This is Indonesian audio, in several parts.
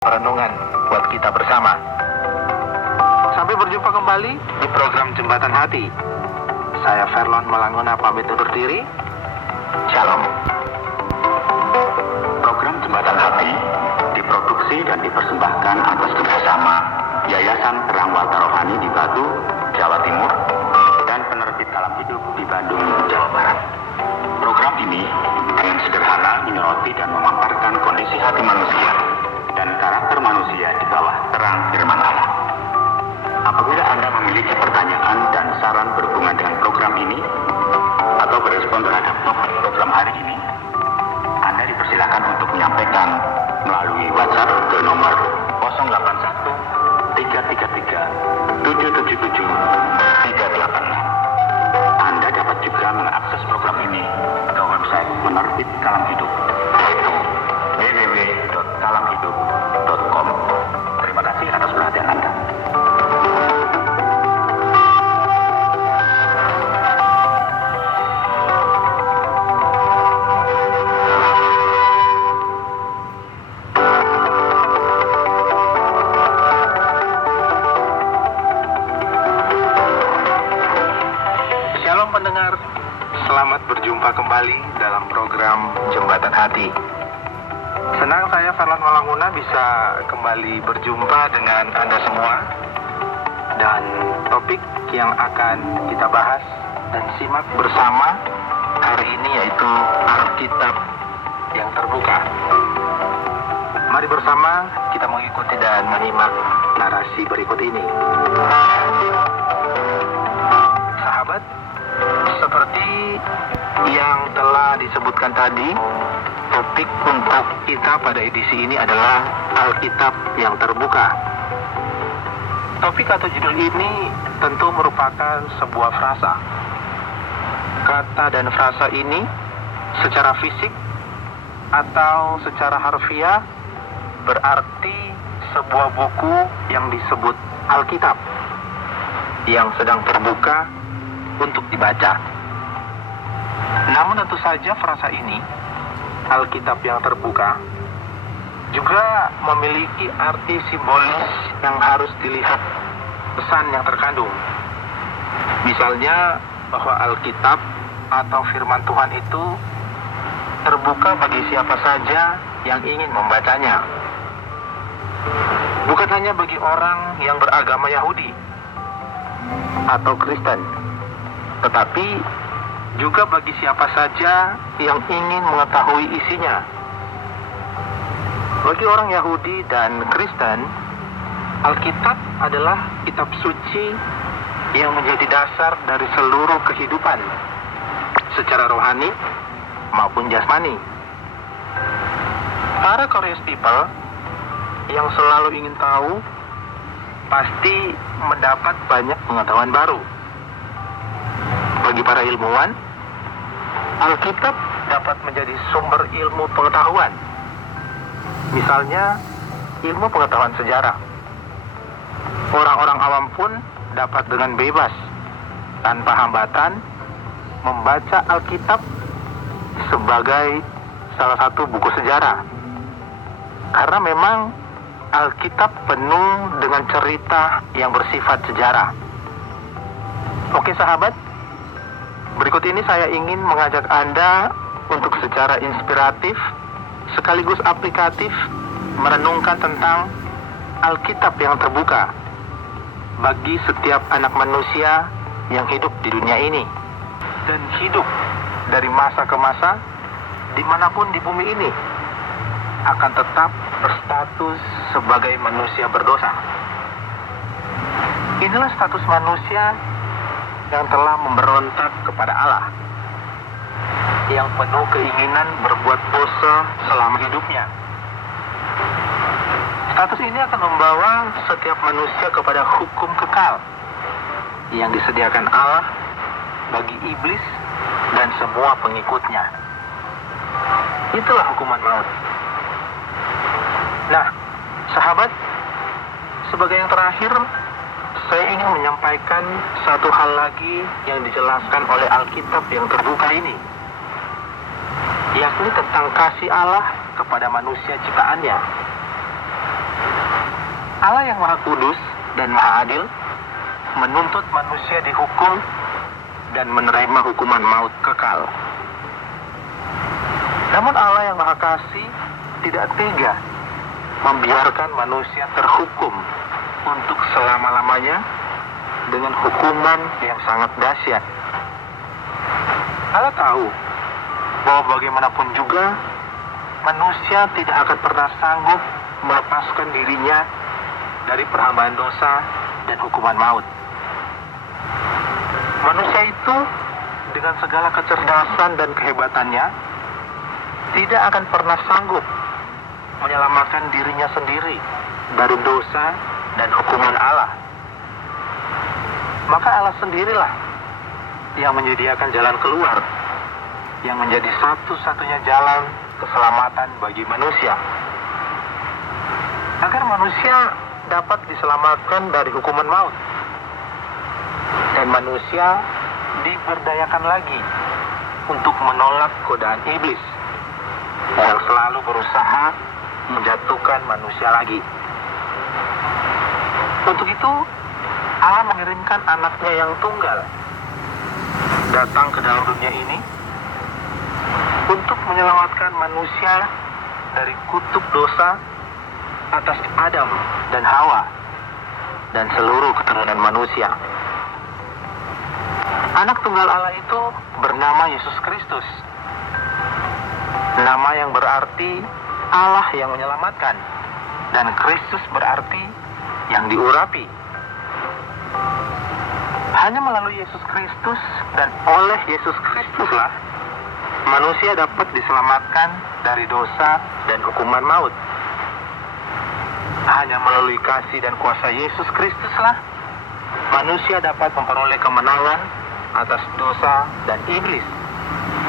Perenungan buat kita bersama. Sampai berjumpa kembali di program Jembatan Hati. Saya Verlon Malanguna pamit undur diri. Shalom. Program Jembatan Hati diproduksi dan dipersembahkan atas kerjasama Yayasan Terang Warta Rohani di Batu, Jawa Timur, dan Penerbit Kalam Hidup di Bandung, Jawa Barat. Program ini dengan sederhana menyoroti dan memaparkan kondisi hati manusia dan karakter manusia di bawah terang firman Allah. Apabila Anda memiliki pertanyaan dan saran berhubungan dengan program ini atau berespon terhadap topik program hari ini, Anda dipersilakan untuk menyampaikan melalui WhatsApp ke nomor 081 333 777 386. Anda dapat juga mengakses program ini ke website Penerbit Kalam Hidup, yaitu www.kalamhidup.com. Terima kasih atas perhatian Anda. Shalom pendengar, selamat berjumpa kembali dalam program Jembatan Hati. Senang saya Verlon Malanguna bisa kembali berjumpa dengan Anda semua. Dan topik yang akan kita bahas dan simak bersama hari ini yaitu Alkitab yang terbuka. Mari bersama kita mengikuti dan menyimak narasi berikut ini. Sahabat, seperti yang telah disebutkan tadi, topik untuk kita pada edisi ini adalah Alkitab yang terbuka. Topik atau judul ini tentu merupakan sebuah frasa. Kata dan frasa ini secara fisik atau secara harfiah berarti sebuah buku yang disebut Alkitab yang sedang terbuka untuk dibaca. Namun tentu saja frasa ini, Alkitab yang terbuka, juga memiliki arti simbolis yang harus dilihat pesan yang terkandung. Misalnya bahwa Alkitab atau firman Tuhan itu terbuka bagi siapa saja yang ingin membacanya. Bukan hanya bagi orang yang beragama Yahudi atau Kristen, tetapi juga bagi siapa saja yang ingin mengetahui isinya. Bagi orang Yahudi dan Kristen, Alkitab adalah kitab suci yang menjadi dasar dari seluruh kehidupan, secara rohani maupun jasmani. Para curious people yang selalu ingin tahu pasti mendapat banyak pengetahuan baru. Bagi para ilmuwan, Alkitab dapat menjadi sumber ilmu pengetahuan. Misalnya, ilmu pengetahuan sejarah. Orang-orang awam pun dapat dengan bebas, tanpa hambatan, membaca Alkitab sebagai salah satu buku sejarah. Karena memang Alkitab penuh dengan cerita yang bersifat sejarah. Oke sahabat, berikut ini saya ingin mengajak Anda untuk secara inspiratif sekaligus aplikatif merenungkan tentang Alkitab yang terbuka bagi setiap anak manusia yang hidup di dunia ini dan hidup dari masa ke masa dimanapun di bumi ini akan tetap berstatus sebagai manusia berdosa. Inilah status manusia yang telah memberontak kepada Allah, yang penuh keinginan berbuat dosa selama hidupnya. Status ini akan membawa setiap manusia kepada hukum kekal yang disediakan Allah bagi iblis dan semua pengikutnya. Itulah hukuman maut. Nah, sahabat, sebagai yang terakhir, saya ingin menyampaikan satu hal lagi yang dijelaskan oleh Alkitab yang terbuka ini, yakni tentang kasih Allah kepada manusia ciptaannya. Allah yang Maha Kudus dan Maha Adil menuntut manusia dihukum dan menerima hukuman maut kekal. Namun Allah yang Maha Kasih tidak tega membiarkan manusia terhukum untuk selama-lamanya dengan hukuman yang sangat dahsyat. Allah tahu bahwa bagaimanapun juga manusia tidak akan pernah sanggup melepaskan dirinya dari perhambaan dosa dan hukuman maut. Manusia itu dengan segala kecerdasan dan kehebatannya tidak akan pernah sanggup menyelamatkan dirinya sendiri dari dosa dan hukuman Allah. Maka Allah sendirilah yang menyediakan jalan keluar, yang menjadi satu-satunya jalan keselamatan bagi manusia. Agar manusia dapat diselamatkan dari hukuman maut. Dan manusia diberdayakan lagi untuk menolak godaan iblis yang selalu berusaha menjatuhkan manusia lagi. Untuk itu, Allah mengirimkan anaknya yang tunggal datang ke dalam dunia ini untuk menyelamatkan manusia dari kutuk dosa atas Adam dan Hawa dan seluruh keturunan manusia. Anak tunggal Allah itu bernama Yesus Kristus. Nama yang berarti Allah yang menyelamatkan, dan Kristus berarti yang diurapi. Hanya melalui Yesus Kristus dan oleh Yesus Kristuslah manusia dapat diselamatkan dari dosa dan hukuman maut. Hanya melalui kasih dan kuasa Yesus Kristuslah manusia dapat memperoleh kemenangan atas dosa dan iblis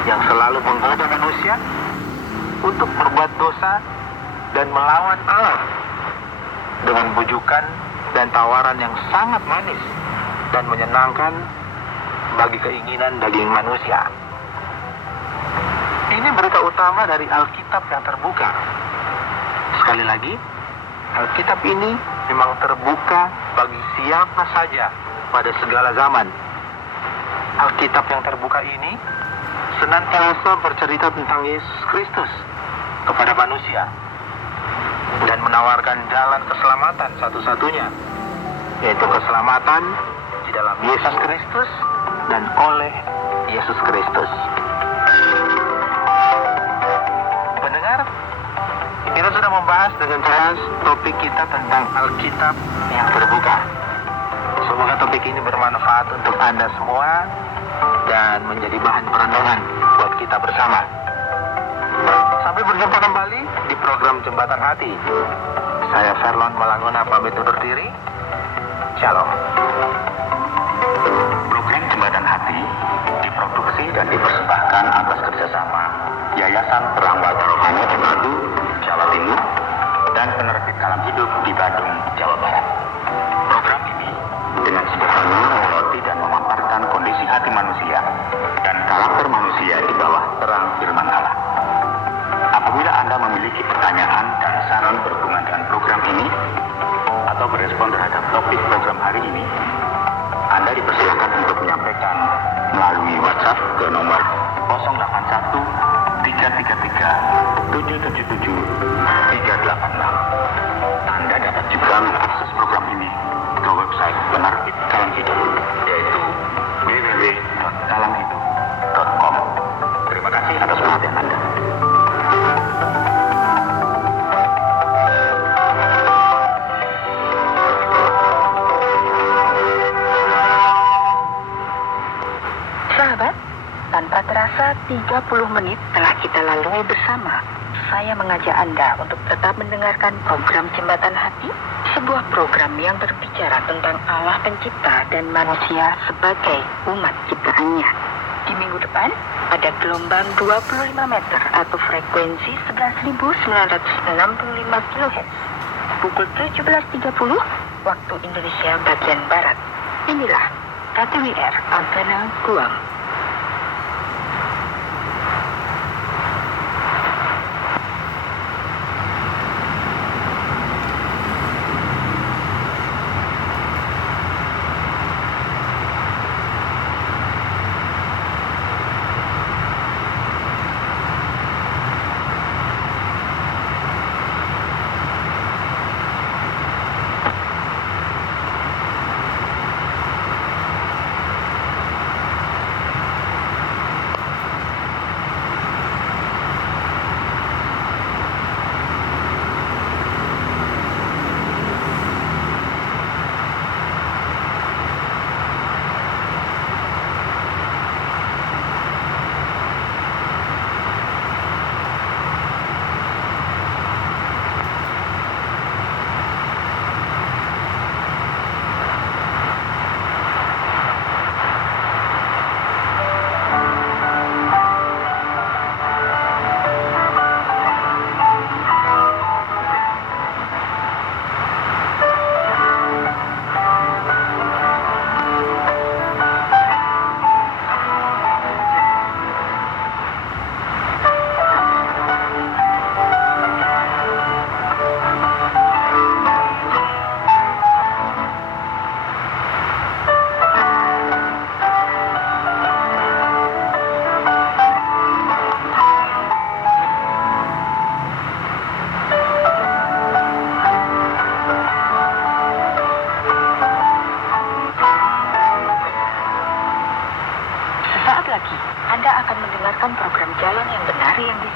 yang selalu menggoda manusia untuk berbuat dosa dan melawan Allah dengan bujukan dan tawaran yang sangat manis dan menyenangkan bagi keinginan daging manusia. Ini berita utama dari Alkitab yang terbuka. Sekali lagi, Alkitab ini memang terbuka bagi siapa saja pada segala zaman. Alkitab yang terbuka ini senantiasa bercerita tentang Yesus Kristus kepada manusia dan menawarkan jalan keselamatan satu-satunya, yaitu keselamatan di dalam Yesus Kristus dan oleh Yesus Kristus. Pendengar, kita sudah membahas dengan jelas topik kita tentang Alkitab yang terbuka. Semoga topik ini bermanfaat untuk Anda semua dan menjadi bahan perenungan buat kita bersama. Sampai berjumpa kembali di program Jembatan Hati. Saya Verlon Malangona pamit undur diri. Shalom. Program Jembatan Hati diproduksi dan dipersembahkan atas kerjasama Yayasan Terang Walta Rohani di Batu, Jawa Timur, dan Penerbit Kalam Hidup di Bandung, Jawa Barat. Program ini dengan sederhana menyoroti dan memaparkan kondisi hati manusia dan karakter manusia di bawah terang firman Allah. Apabila Anda memiliki pertanyaan dan saran berhubungan dengan program ini atau berespon terhadap topik program hari ini, Anda dipersilakan untuk menyampaikan melalui WhatsApp ke nomor 081 333 777 386. Anda dapat juga mengakses program ini ke website Penerbit Kalam Hidup, yaitu www.kalamhidup.com. Terima kasih atas perhatian Anda. Sahabat, tanpa terasa 30 menit telah kita lalui bersama. Saya mengajak Anda untuk tetap mendengarkan program Jembatan Hati, sebuah program yang berbicara tentang Allah Pencipta dan manusia sebagai umat ciptaannya. Di minggu depan, pada gelombang 25 meter atau frekuensi 11.965 kHz, pukul 17.30 waktu Indonesia bagian Barat. Inilah KTWR Antena Guam.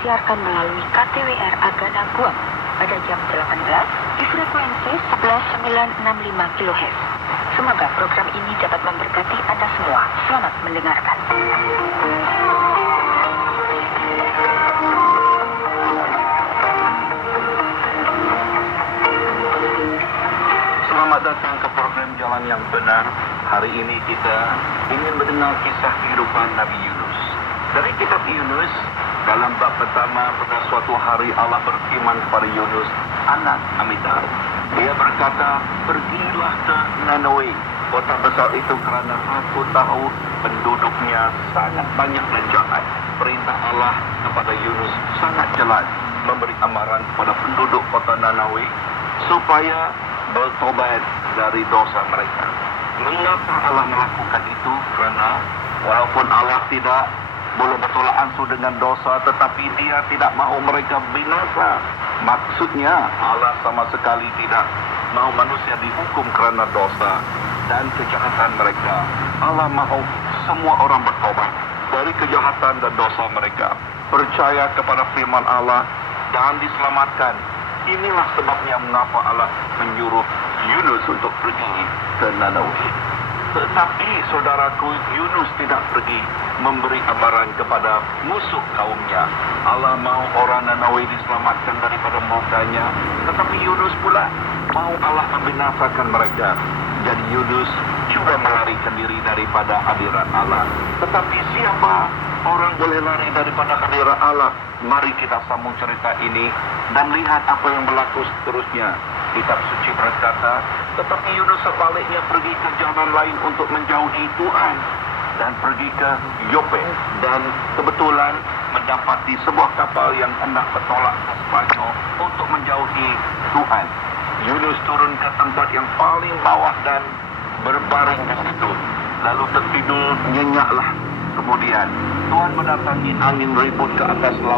disiarkan melalui KTWR Agana Guam pada jam 18 di frekuensi 11965 kHz. Semoga program ini dapat memberkati Anda semua. Selamat mendengarkan. Selamat datang ke program Jalan yang Benar. Hari ini kita ingin mendengar kisah kehidupan Nabi Yunus. Dari kitab Yunus, dalam bab pertama, pada suatu hari Allah berfirman kepada Yunus, anak Amitai. Dia berkata, pergilah ke Nanawe, kota besar itu, kerana aku tahu penduduknya sangat banyak dan jahat. Perintah Allah kepada Yunus sangat jelas, memberi amaran kepada penduduk kota Nanawe supaya bertobat dari dosa mereka. Mengapa Allah melakukan itu? Kerana walaupun Allah tidak boleh bertolak ansur dengan dosa, tetapi Dia tidak mahu mereka binasa. Maksudnya Allah sama sekali tidak mahu manusia dihukum kerana dosa dan kejahatan mereka. Allah mahu semua orang bertobat dari kejahatan dan dosa mereka, percaya kepada firman Allah dan diselamatkan. Inilah sebabnya mengapa Allah menyuruh Yunus untuk pergi ke Nanawe. Tetapi saudaraku, Yunus tidak pergi memberi amaran kepada musuh kaumnya. Allah mahu orang Nanawe diselamatkan daripada murkanya, tetapi Yunus pula mahu Allah membinasakan mereka. Jadi Yunus cuba melarikan diri daripada hadirat Allah. Tetapi siapa orang boleh lari daripada hadirat Allah? Mari kita sambung cerita ini dan lihat apa yang berlaku seterusnya. Kitab suci berkata, tetapi Yunus sebaliknya pergi ke jalan lain untuk menjauhi Tuhan dan pergi ke Yope, dan kebetulan mendapati sebuah kapal yang hendak bertolak ke Spanyol untuk menjauhi Tuhan. Yunus turun ke tempat yang paling bawah dan berbaring di situ, lalu tertidur nyenyaklah. Kemudian Tuhan mendatangi angin ribut ke atas laut